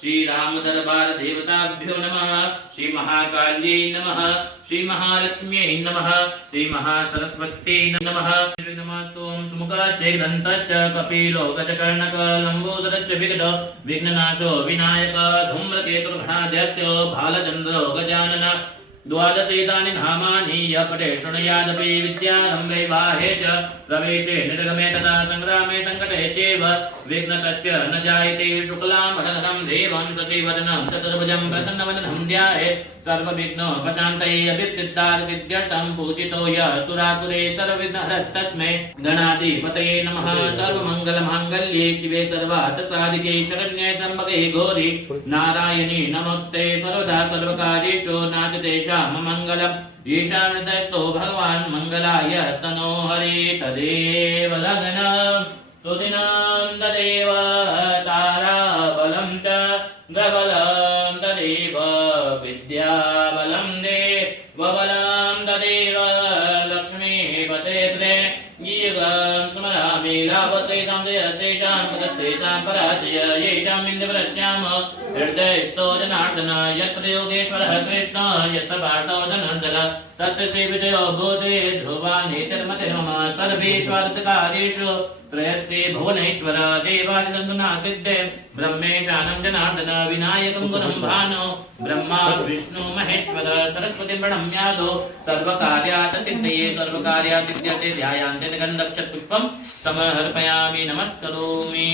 श्री राम दरबार देवताभ्यो नमः। श्री महाकाल्यै नमः। श्री महालक्ष्म्यै नमः। श्री महासरस्वत्यै नमः। नमस्तों सुमुखाच्च ग्रन्थच्च कपिलो गजकर्णक लंबोदरच्च विकट विघ्ननाशो विनायक धूम्रकेतुर्गणाध्यक्ष भालचन्द्रो गजानन द्वादशेतानि नामानि यः पठे शृणुयादपि विद्यारम्भे वाहे च प्रवेशे निर्गमे तथा संग्रामे संकटे चैव विघ्नतस्य न जायते। शुक्लाम्बरधरं देवं शशिवर्णं चतुर्भुजं प्रसन्नवदनं ध्यायेत् सर्वविघ्नोपशान्तये। अभिसिद्धार्थसिद्ध्यर्थं पूजितो यः सुरासुरे सर्वविघ्नहरस्तस्मै गणाधिपतये नमः। सर्वमङ्गलमाङ्गल्ये शिवे सर्वार्थसाधिके शरण्ये त्र्यम्बके गौरी नारायणी नमोस्ते। सर्वदा सर्वकार्येषु नास्ति मङ्गलम् ईशानदत्तो भगवान् मङ्गलाय स्तनो हरे तदेव लग्नं सुदिनं तदेव ताराबलं च ग्रबलं तदेव विद्याबलं देवबलं तदेव लक्ष्मीपते गीयं स्मरामि लाभतेषां जयस्तेषां पदस्तेषां पराजय येषाम् इन्द्रवरस्याम हृदयस्थो जनार्दन यत्र योगेश्वरः कृष्ण यत्र पार्थो धनुर्धर तत्र श्रीविजयो भूते ध्रुवानेतिर्मतिर्मम सर्वेष्वर्थकार्येषु प्रयस्ते भुवनेश्वर देवादिदन्तुना सिद्धे ब्रह्मेशानं जनार्दन विनायकं गुणं भानो ब्रह्मा विष्णु महेश्वर सरस्वती प्रणम्यादो सर्वकार्यात् सिद्धये सर्वकार्यात् सिद्ध्यते ध्यायान्ते गन्धक्षपुष्पं समर्पयामि नमस्करोमि।